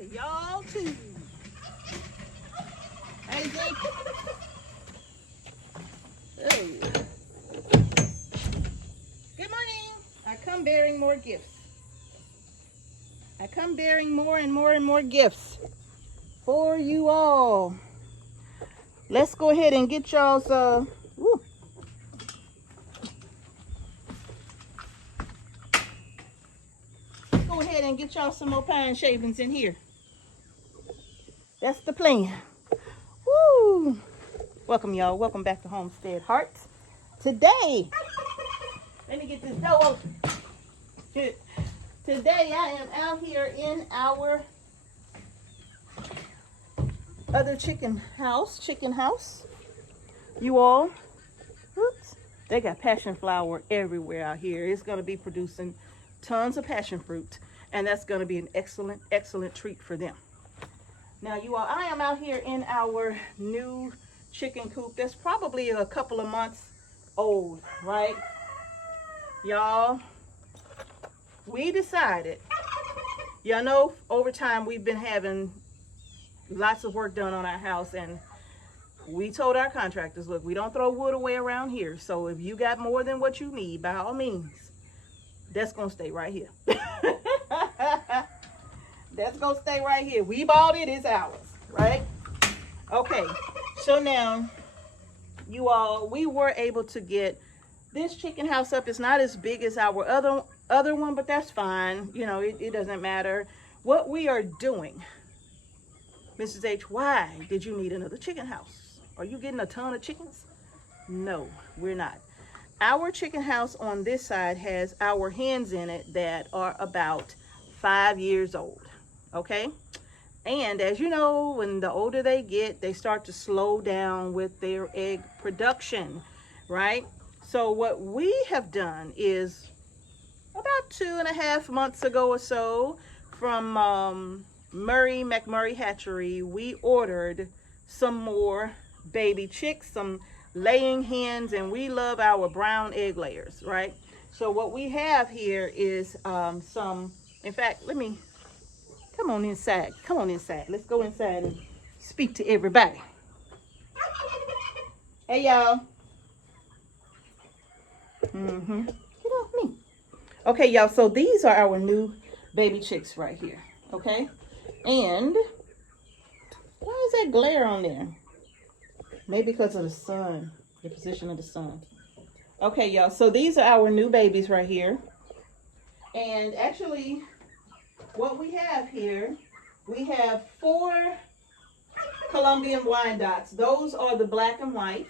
to y'all too. Hey, Zeke. Oh. Good morning. I come bearing more gifts. I come bearing more and more and more gifts for you all. Let's go ahead and get y'all's woo. Go ahead and get y'all some more pine shavings in here. That's the plan. Woo! Welcome, y'all. Welcome back to Homestead Hearts. Today, let me get this door open. Today, I am out here in our other chicken house. You all, oops, they got passion flower everywhere out here. It's going to be producing tons of passion fruit, and that's going to be an excellent, excellent treat for them. Now, you all, I am out here in our new chicken coop that's probably a couple of months old, right? Y'all, we decided, y'all know, over time we've been having lots of work done on our house, and we told our contractors, look, we don't throw wood away around here, so if you got more than what you need, by all means, that's gonna stay right here. That's gonna stay right here. We bought it, it's ours, right? Okay, so now, you all, we were able to get this chicken house up. It's not as big as our other one, but that's fine. You know, it doesn't matter. What we are doing, Mrs. H, why did you need another chicken house? Are you getting a ton of chickens? No, we're not. Our chicken house on this side has our hens in it that are about 5 years old, okay? And as you know, when the older they get, they start to slow down with their egg production, right? So what we have done is about 2.5 months ago or so from Murray McMurray Hatchery, we ordered some more baby chicks, some laying hens, and we love our brown egg layers, right? So what we have here is some, in fact, come on inside. Come on inside. Let's go inside and speak to everybody. Hey, y'all. Get off me. Okay, y'all. So these are our new baby chicks right here. Okay. And why is that glare on there? Maybe because of the sun, the position of the sun. Okay, y'all. So these are our new babies right here. And actually, what we have here, we have 4 Colombian Wyandottes. Those are the black and white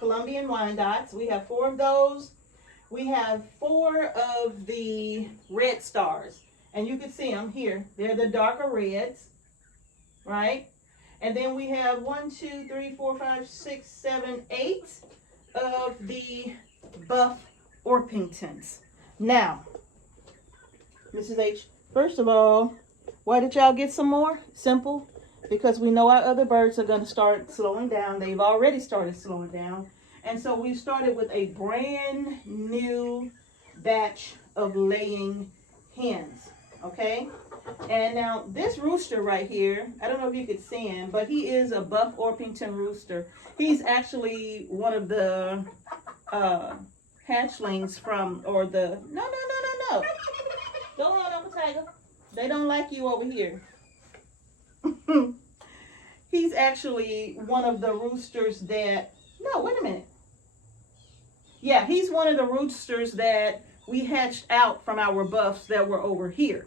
Colombian Wyandottes. We have 4 of those. We have 4 of the red stars. And you can see them here. They're the darker reds, right? And then we have 1, 2, 3, 4, 5, 6, 7, 8 of the buff Orpingtons. Now, Mrs. H, first of all, why did y'all get some more? Simple, because we know our other birds are going to start slowing down. They've already started slowing down. And so we started with a brand new batch of laying hens, okay? And now this rooster right here, I don't know if you could see him, but he is a buff Orpington rooster. He's actually one of the hatchlings from, or the, no. Go on, Uncle Tiger. They don't like you over here. He's actually one of the roosters that, no, wait a minute. Yeah, he's one of the roosters that we hatched out from our buffs that were over here.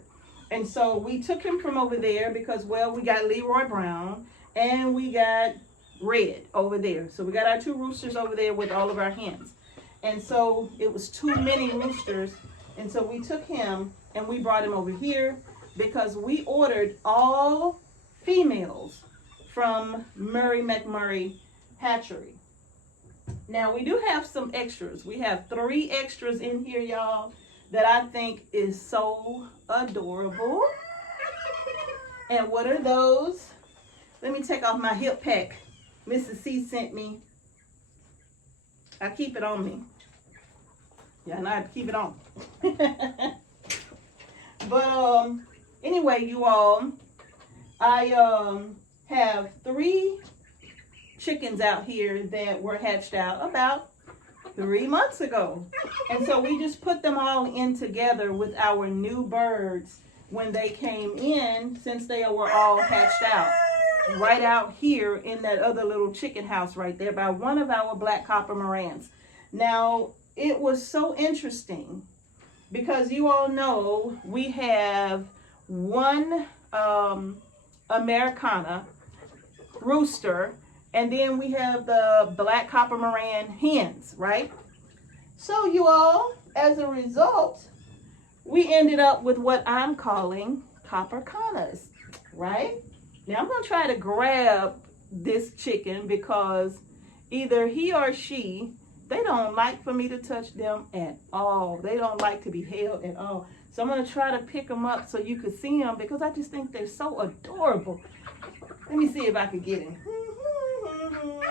And so we took him from over there because, well, we got Leroy Brown and we got Red over there. So we got our 2 roosters over there with all of our hens. And so it was too many roosters. And so we took him and we brought him over here because we ordered all females from Murray McMurray Hatchery. Now, we do have some extras. We have 3 extras in here, y'all, that I think is so adorable. And what are those? Let me take off my hip pack Mrs. C sent me. I keep it on me. Yeah, and I keep it on. But anyway, you all, I have 3 chickens out here that were hatched out about 3 months ago. And so we just put them all in together with our new birds when they came in, since they were all hatched out. Right out here in that other little chicken house right there by one of our black copper Marans. Now, it was so interesting because you all know we have one Americana rooster, and then we have the black copper Maran hens, right? So you all, as a result, we ended up with what I'm calling coppercanas, right? Now I'm gonna try to grab this chicken because either he or she, they don't like for me to touch them at all. They don't like to be held at all. So I'm gonna try to pick them up so you can see them because I just think they're so adorable. Let me see if I can get him.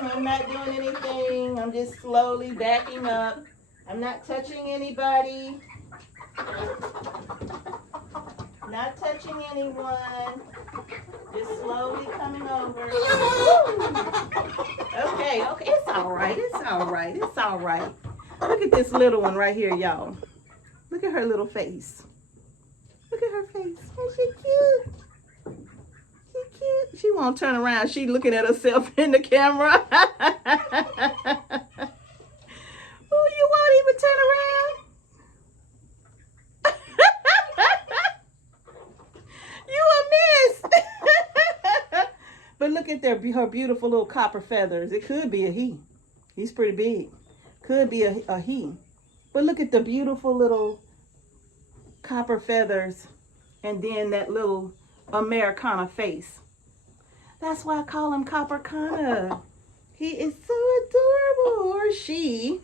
I'm not doing anything. I'm just slowly backing up. I'm not touching anybody. Not touching anyone. Just slowly coming over. Okay, okay. It's all right. It's all right. It's all right. Look at this little one right here, y'all. Look at her little face. Look at her face. Is she cute? She cute. She won't turn around. She looking at herself in the camera. Oh, you won't even turn around? You a miss. But look at her beautiful little copper feathers. It could be a he. He's pretty big. Could be a he. But look at the beautiful little copper feathers and then that little Americana face. That's why I call him Coppercana. He is so adorable, or she,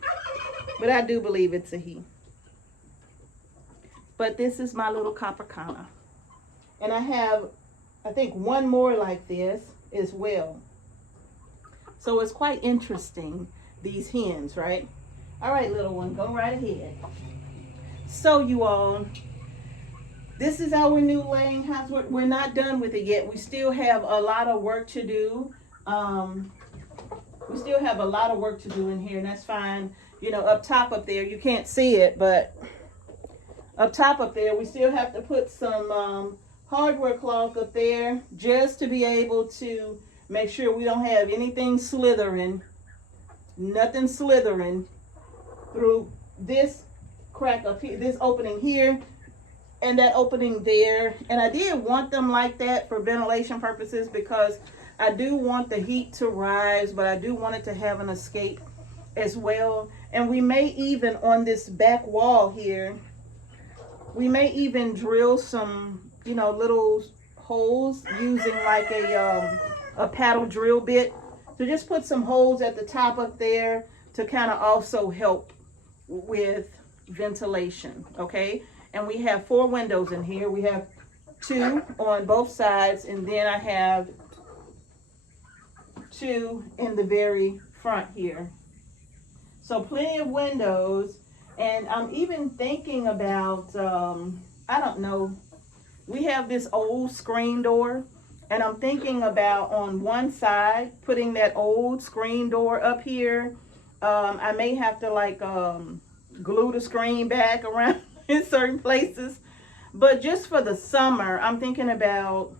but I do believe it's a he. But this is my little Coppercana. And I have, I think, one more like this as well. So it's quite interesting, these hens, right? All right, little one, go right ahead. So you all, this is our new laying house. We're not done with it yet. We still have a lot of work to do. We still have a lot of work to do in here, and that's fine. You know, up top up there, you can't see it, but up top up there, we still have to put some hardware cloth up there just to be able to make sure we don't have anything slithering, nothing slithering through this crack up here, this opening here, and that opening there. And I did want them like that for ventilation purposes because I do want the heat to rise, but I do want it to have an escape as well. And we may even, on this back wall here, we may even drill some, you know, little holes using like a paddle drill bit. So just put some holes at the top up there to kind of also help with ventilation, okay? And we have 4 windows in here. We have 2 on both sides, and then I have 2 in the very front here. So plenty of windows. And I'm even thinking about, I don't know, we have this old screen door, and I'm thinking about on one side putting that old screen door up here. I may have to like glue the screen back around in certain places, but just for the summer, I'm thinking about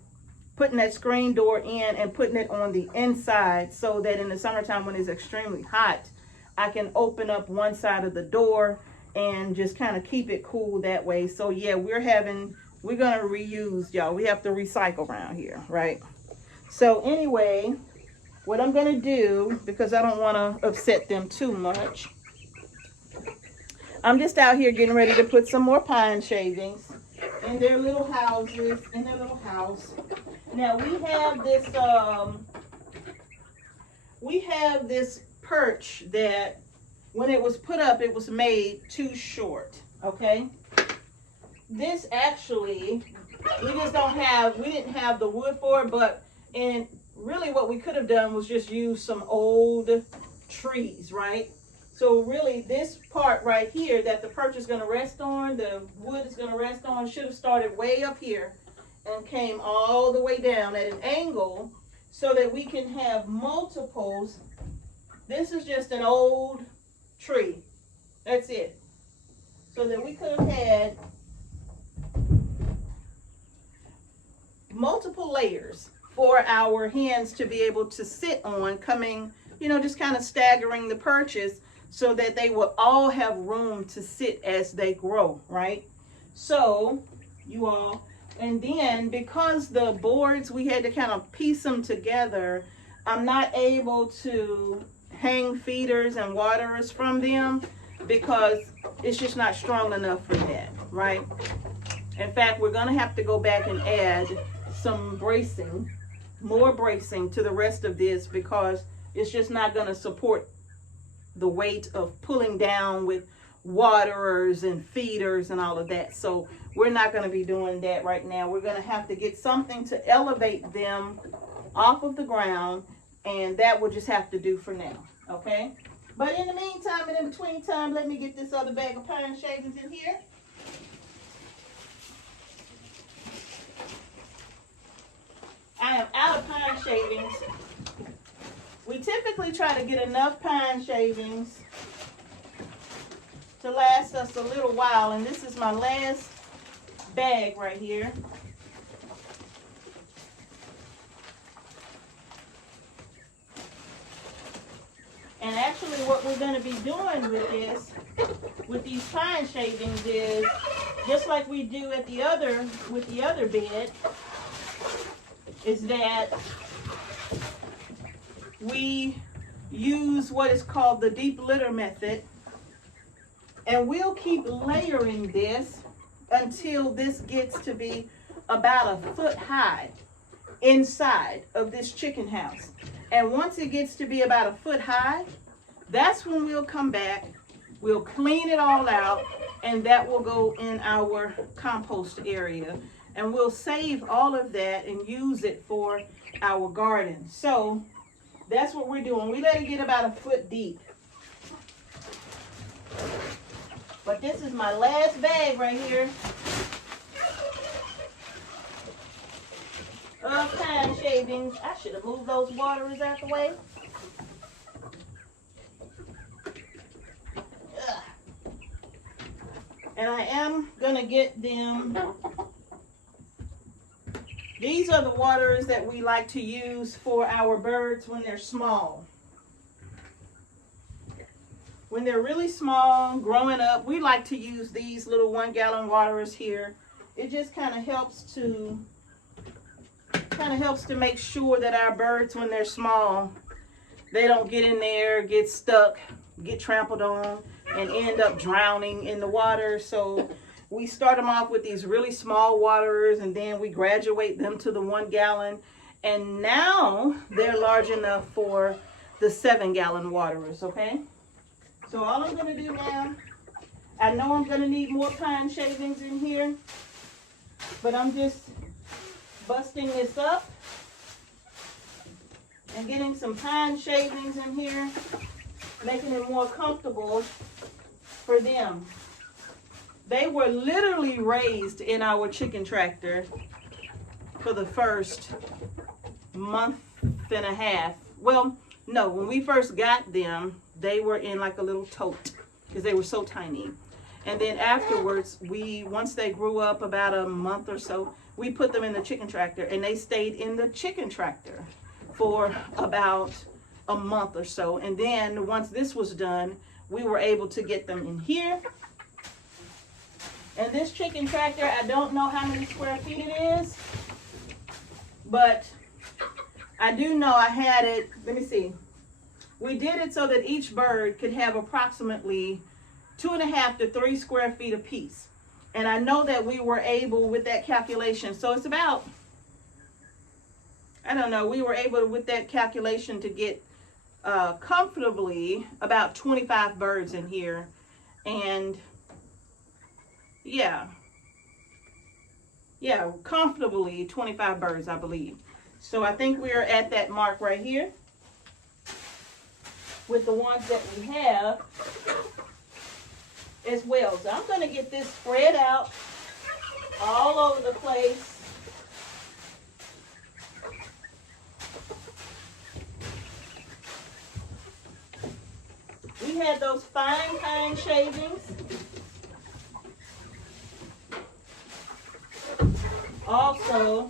putting that screen door in and putting it on the inside so that in the summertime when it's extremely hot, I can open up one side of the door and just kind of keep it cool that way. So yeah, we're gonna reuse, y'all. We have to recycle around here, right? So anyway, what I'm gonna do, because I don't want to upset them too much, I'm just out here getting ready to put some more pine shavings in their little houses, in their little house. Now we have this perch that when it was put up, it was made too short, okay? This actually, we didn't have the wood for it, and really what we could have done was just use some old trees, right? So really this part right here that the perch is gonna rest on, the wood is gonna rest on, should have started way up here and came all the way down at an angle so that we can have multiples. This is just an old tree. That's it. So that we could have had multiple layers for our hens to be able to sit on, coming, just kind of staggering the perches so that they will all have room to sit as they grow, right? So, you all, and then because the boards, we had to kind of piece them together, I'm not able to hang feeders and waterers from them because it's just not strong enough for that, right? In fact, we're gonna have to go back and add some bracing, more bracing to the rest of this because it's just not gonna support the weight of pulling down with waterers and feeders and all of that. So we're not going to be doing that right now. We're going to have to get something to elevate them off of the ground, and that will just have to do for now, okay? But in the meantime and in between time, let me get this other bag of pine shavings in here. I am out of pine shavings. We typically try to get enough pine shavings to last us a little while, and this is my last bag right here. And actually what we're going to be doing with this, with these pine shavings, is just like we do at the other, with the other bed, is that we use what is called the deep litter method, and we'll keep layering this until this gets to be about a foot high inside of this chicken house. And once it gets to be about a foot high, that's when we'll come back, we'll clean it all out, and that will go in our compost area. And we'll save all of that and use it for our garden. So that's what we're doing. We let it get about a foot deep. But this is my last bag right here of pine shavings. I should have moved those waterers out the way. Ugh. And I am going to get them. These are the waterers that we like to use for our birds when they're small. When they're really small, growing up, we like to use these little 1 gallon waterers here. It just kind of helps to make sure that our birds, when they're small, they don't get in there, get stuck, get trampled on, and end up drowning in the water. So we start them off with these really small waterers, and then we graduate them to the 1 gallon. And now they're large enough for the 7 gallon waterers, okay? So all I'm going to do now, I know I'm going to need more pine shavings in here, but I'm just busting this up and getting some pine shavings in here, making it more comfortable for them. They were literally raised in our chicken tractor for the first month and a half. Well, no, when we first got them, they were in like a little tote because they were so tiny. And then afterwards, once they grew up about a month or so, we put them in the chicken tractor, and they stayed in the chicken tractor for about a month or so. And then once this was done, we were able to get them in here. And this chicken tractor, I don't know how many square feet it is, but I do know I had it, let me see. We did it so that each bird could have approximately 2.5 to 3 square feet apiece. And I know that we were able with that calculation. So it's about, I don't know, we were able with that calculation to get comfortably about 25 birds in here. And yeah, comfortably 25 birds, I believe. So I think we're at that mark right here with the ones that we have as well. So I'm going to get this spread out all over the place pine shavings. Also,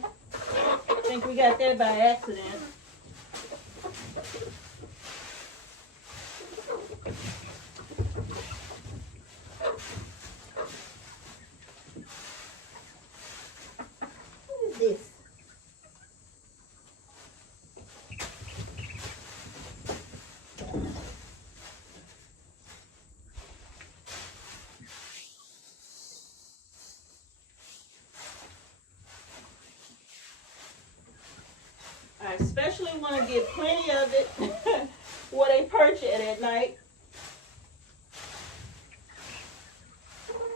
I think we got that by accident. What is this? I especially want to get plenty of it where they perch it at night.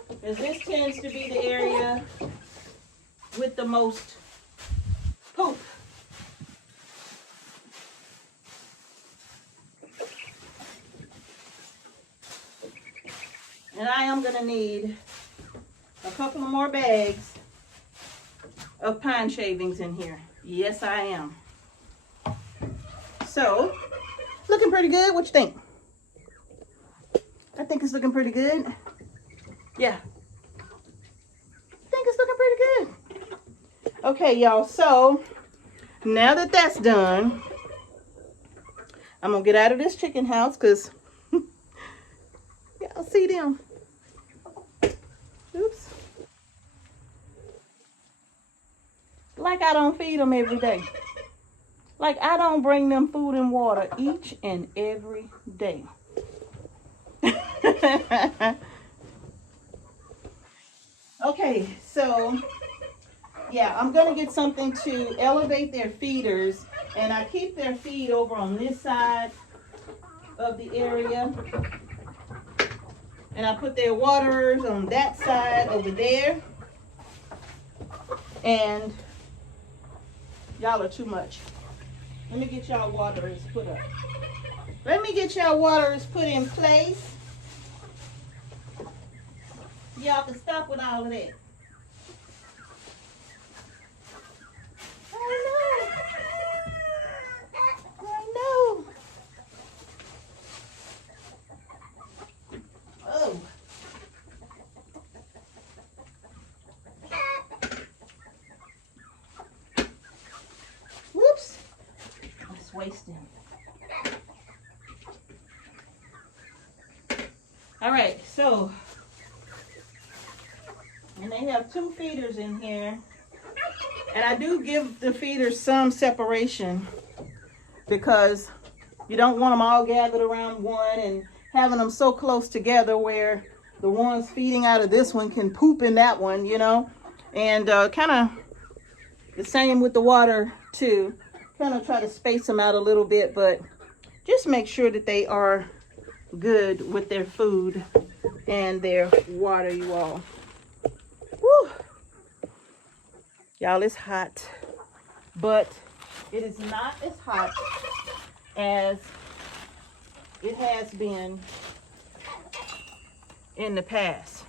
Because this tends to be the area with the most poop. And I am going to need a couple of more bags of pine shavings in here. Yes, I am. So, looking pretty good. What you think? I think it's looking pretty good. Yeah. I think it's looking pretty good. Okay, y'all. So, now that that's done, I'm going to get out of this chicken house because y'all see them. Oops. Like I don't feed them every day. Like I don't bring them food and water each and every day. Okay, so yeah, I'm gonna get something to elevate their feeders, and I keep their feed over on this side of the area, and I put their waterers on that side over there. And y'all are too much. Let me get y'all waterers put up. Let me get y'all waterers put in place. Y'all can stop with all of that. I know. Oh. Whoops. That's wasting. All right, so, and they have 2 feeders in here. And I do give the feeders some separation because you don't want them all gathered around one and having them so close together where the ones feeding out of this one can poop in that one, you know. And kind of the same with the water too. Kind of try to space them out a little bit, but just make sure that they are good with their food and their water, you all. Woo. Y'all, it's hot, but it is not as hot as it has been in the past.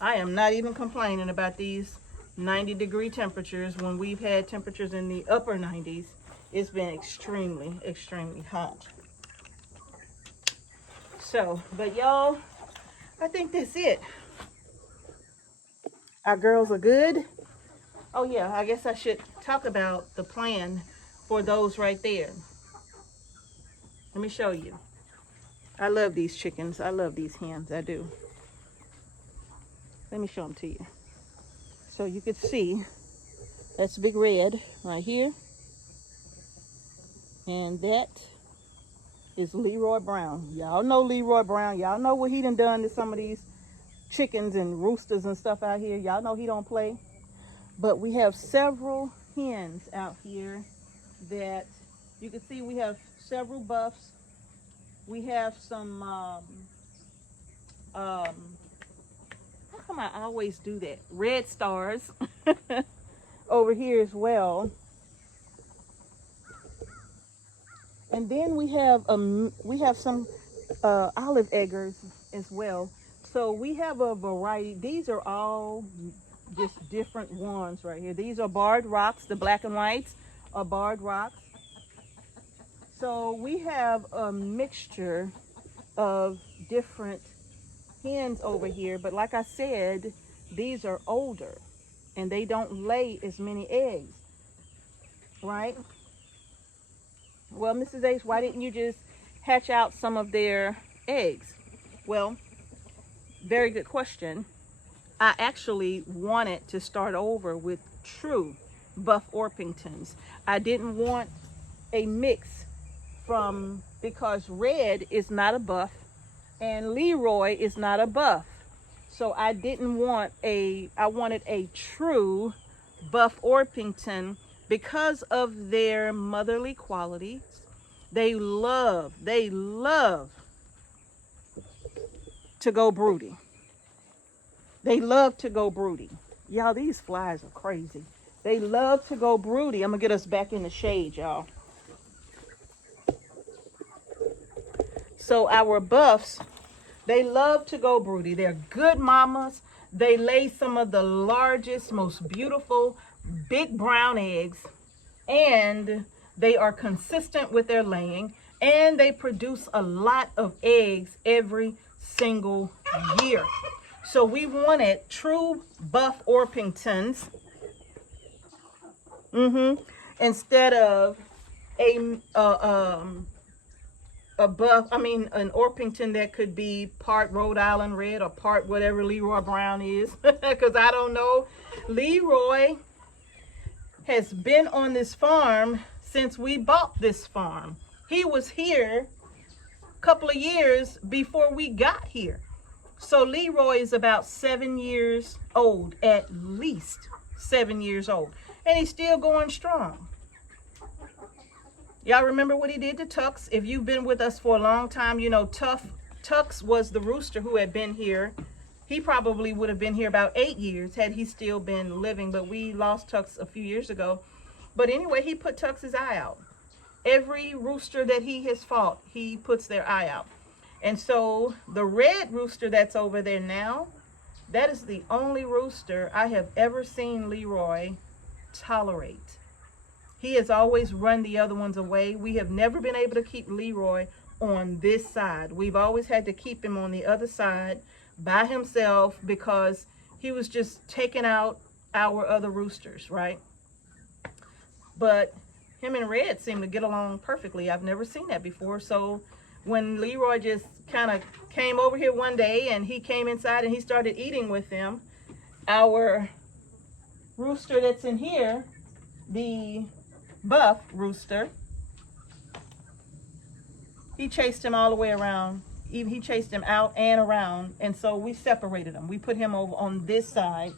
I am not even complaining about these 90-degree temperatures when we've had temperatures in the upper 90s. It's been extremely, extremely hot. So, but y'all, I think that's it. Our girls are good. Oh yeah, I guess I should talk about the plan for those right there. Let me show you. I love these chickens. I love these hens. I do. Let me show them to you. So you can see, that's Big Red right here. And that is Leroy Brown. Y'all know Leroy Brown. Y'all know what he done to some of these chickens and roosters and stuff out here. Y'all know he don't play. But we have several hens out here that you can see. We have several buffs. We have some, how come I always do that? Red stars over here as well. And then we have some olive eggers as well. So we have a variety. These are all just different ones right here. These are barred rocks. The black and whites are barred rocks. So we have a mixture of different hens over here, but like I said, these are older and they don't lay as many eggs, right? Well, Mrs. H, why didn't you just hatch out some of their eggs? Well, very good question. I actually wanted to start over with true Buff Orpingtons. I didn't want a mix because Red is not a buff and Leroy is not a buff. So I wanted a true Buff Orpington because of their motherly qualities. They love to go broody. They love to go broody. Y'all, these flies are crazy. They love to go broody. I'm gonna get us back in the shade, y'all. So our buffs, they love to go broody. They're good mamas. They lay some of the largest, most beautiful, big brown eggs. And they are consistent with their laying. And they produce a lot of eggs every single year. So we wanted true Buff Orpingtons instead of an Orpington that could be part Rhode Island Red or part whatever Leroy Brown is, because I don't know. Leroy has been on this farm since we bought this farm. He was here a couple of years before we got here. So Leroy is about 7 years old, at least 7 years old. And he's still going strong. Y'all remember what he did to Tux? If you've been with us for a long time, you know Tux was the rooster who had been here. He probably would have been here about 8 years had he still been living, but we lost Tux a few years ago. But anyway, he put Tux's eye out. Every rooster that he has fought, he puts their eye out. And so the red rooster that's over there now, that is the only rooster I have ever seen Leroy tolerate. He has always run the other ones away. We have never been able to keep Leroy on this side. We've always had to keep him on the other side by himself because he was just taking out our other roosters, right? But him and Red seem to get along perfectly. I've never seen that before. So when Leroy just kind of came over here one day and he came inside and he started eating with them, our rooster that's in here, the Buff rooster, he chased him all the way around. He chased him out and around, and so we separated them. We put him over on this side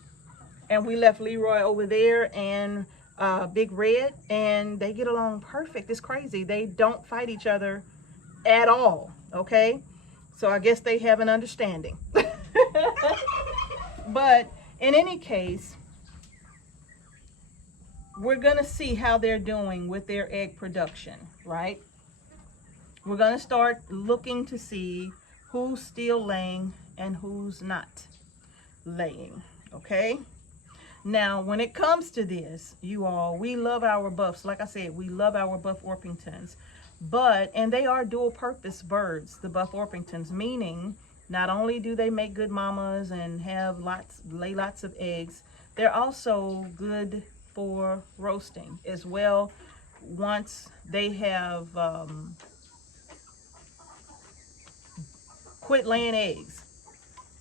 and we left Leroy over there and Big Red, and they get along perfect. It's crazy. They don't fight each other at all, okay? So I guess they have an understanding. But in any case, we're going to see how they're doing with their egg production, right? We're going to start looking to see who's still laying and who's not laying, okay? Now, when it comes to this, you all, we love our buffs. Like I said, we love our Buff Orpingtons. And they are dual purpose birds, the Buff Orpingtons, meaning not only do they make good mamas and lay lots of eggs, they're also good for roasting as well once they have quit laying eggs.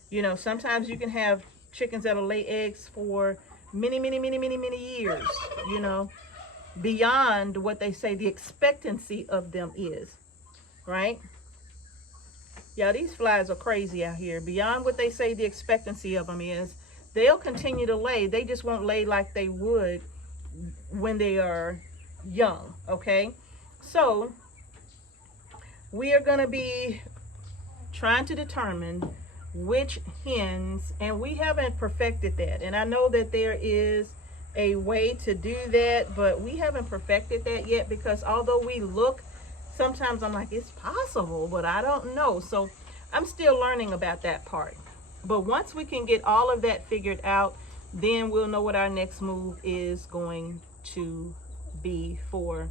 You know, sometimes you can have chickens that'll lay eggs for many years, you know, beyond what they say the expectancy of them is, right? Yeah, these flies are crazy out here. Beyond what they say the expectancy of them is, they'll continue to lay. They just won't lay like they would when they are young, okay? So we are going to be trying to determine which hens, and we haven't perfected that. And I know that there is a way to do that, but we haven't perfected that yet, because although we look, sometimes I'm like, it's possible, but I don't know. So I'm still learning about that part. But once we can get all of that figured out, then we'll know what our next move is going to be for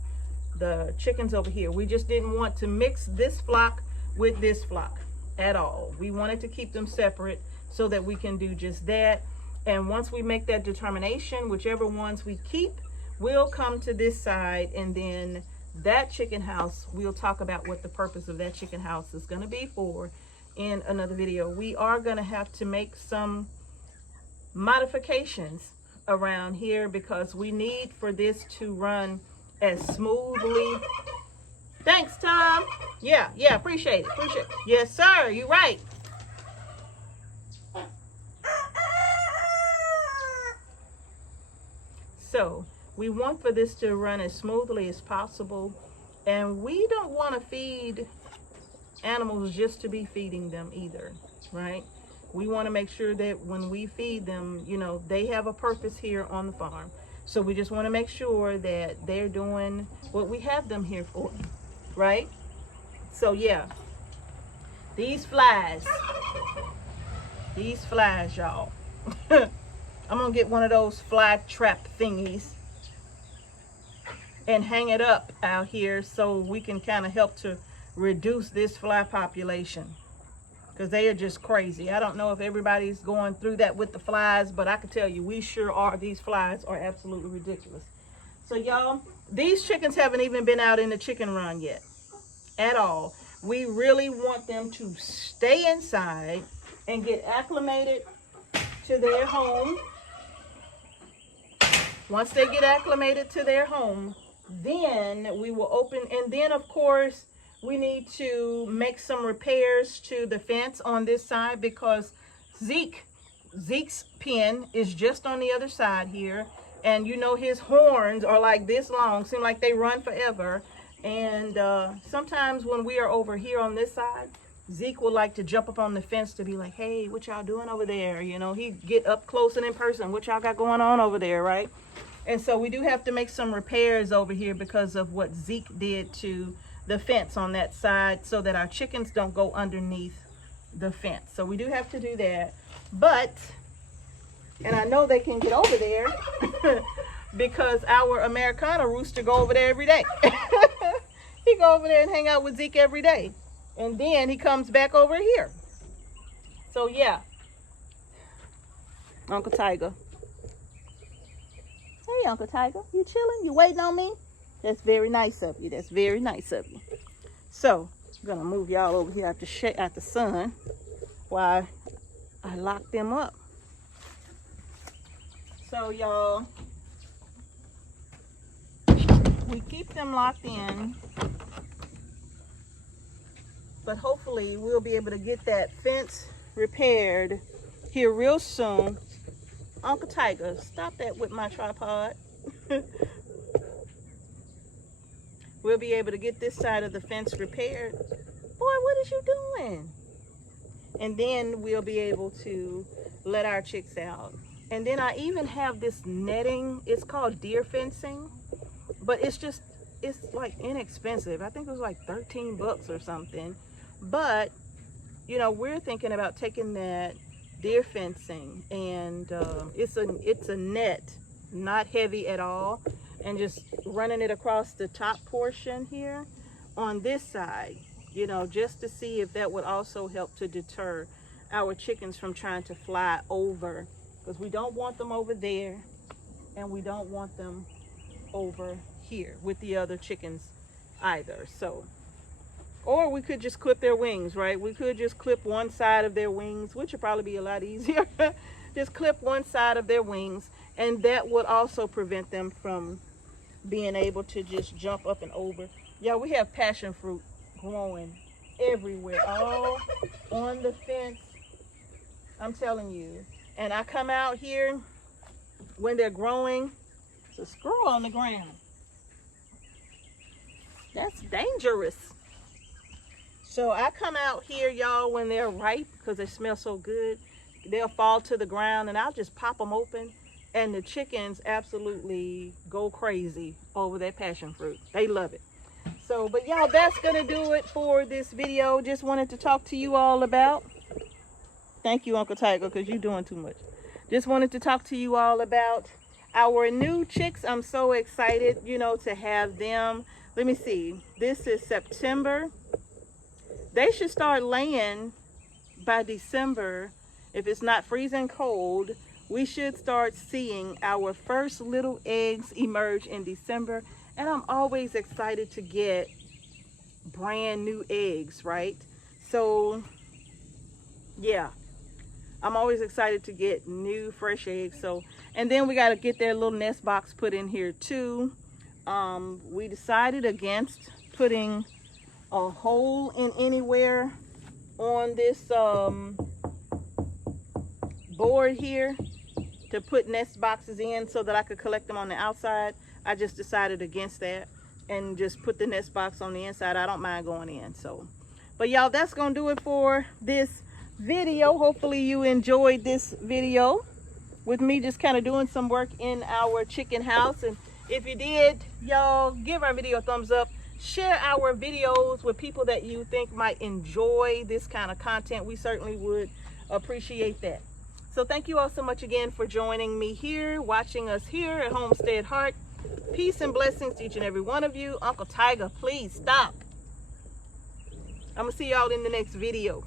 the chickens over here. We just didn't want to mix this flock with this flock. at all. We wanted to keep them separate so that we can do just that. And once we make that determination, whichever ones we keep, we'll come to this side, and then that chicken house, we'll talk about what the purpose of that chicken house is going to be for in another video. We are going to have to make some modifications around here because we need for this to run as smoothly. Thanks, Tom. Yeah, appreciate it. Yes, sir, you're right. So we want for this to run as smoothly as possible, and we don't want to feed animals just to be feeding them either, right? We want to make sure that when we feed them, you know, they have a purpose here on the farm. So we just want to make sure that they're doing what we have them here for, right? So yeah, these flies, y'all. I'm gonna get one of those fly trap thingies and hang it up out here so we can kind of help to reduce this fly population, because they are just crazy. I don't know if everybody's going through that with the flies, but I can tell you we sure are. These flies are absolutely ridiculous. So y'all, these chickens haven't even been out in the chicken run yet at all. We really want them to stay inside and get acclimated to their home. Once they get acclimated to their home, then we will open, and then of course we need to make some repairs to the fence on this side, because Zeke's pen is just on the other side here, and you know his horns are like this long, seem like they run forever. And sometimes when we are over here on this side, Zeke would like to jump up on the fence to be like, hey, what y'all doing over there? You know, he'd get up close and in person, what y'all got going on over there, right? And so we do have to make some repairs over here because of what Zeke did to the fence on that side, so that our chickens don't go underneath the fence. So we do have to do that. But, and I know they can get over there because our Americana rooster go over there every day. He go over there and hang out with Zeke every day. And then he comes back over here. So yeah, Uncle Tiger. Hey, Uncle Tiger, you chilling? You waiting on me? That's very nice of you. That's very nice of you. So I'm gonna move y'all over here at the sun while I lock them up. So y'all, we keep them locked in, but hopefully we'll be able to get that fence repaired here real soon. Uncle Tiger, stop that with my tripod. We'll be able to get this side of the fence repaired. Boy, what is you doing? And then we'll be able to let our chicks out. And then I even have this netting. It's called deer fencing, but it's like inexpensive. I think it was like 13 bucks or something. But, you know, we're thinking about taking that deer fencing, and it's a net, not heavy at all, and just running it across the top portion here on this side, you know, just to see if that would also help to deter our chickens from trying to fly over, because we don't want them over there and we don't want them over here with the other chickens either. So, or we could just clip their wings, right? We could just clip one side of their wings, which would probably be a lot easier. Just clip one side of their wings, and that would also prevent them from being able to just jump up and over. Yeah, we have passion fruit growing everywhere, all on the fence. I'm telling you. And I come out here when they're growing. It's a squirrel on the ground. That's dangerous. So I come out here, y'all, when they're ripe, because they smell so good. They'll fall to the ground, and I'll just pop them open, and the chickens absolutely go crazy over that passion fruit. They love it. So, but y'all, that's gonna do it for this video. Just wanted to talk to you all about, thank you, Uncle Tiger, because you're doing too much. Just wanted to talk to you all about our new chicks. I'm so excited, you know, to have them. Let me see, this is September. They should start laying by December, if it's not freezing cold, we should start seeing our first little eggs emerge in December. And I'm always excited to get brand new eggs, right? So yeah, I'm always excited to get new fresh eggs. So, and then we got to get their little nest box put in here too. We decided against putting a hole in anywhere on this board here to put nest boxes in so that I could collect them on the outside. I just decided against that and just put the nest box on the inside. I don't mind going in. So, but y'all, that's gonna do it for this video. Hopefully you enjoyed this video with me just kind of doing some work in our chicken house. And if you did, y'all, give our video a thumbs up. Share our videos with people that you think might enjoy this kind of content. We certainly would appreciate that. So thank you all so much again for joining me here, watching us here at Homestead Heart. Peace and blessings to each and every one of you. Uncle Tiger, please stop. I'm gonna see y'all in the next video.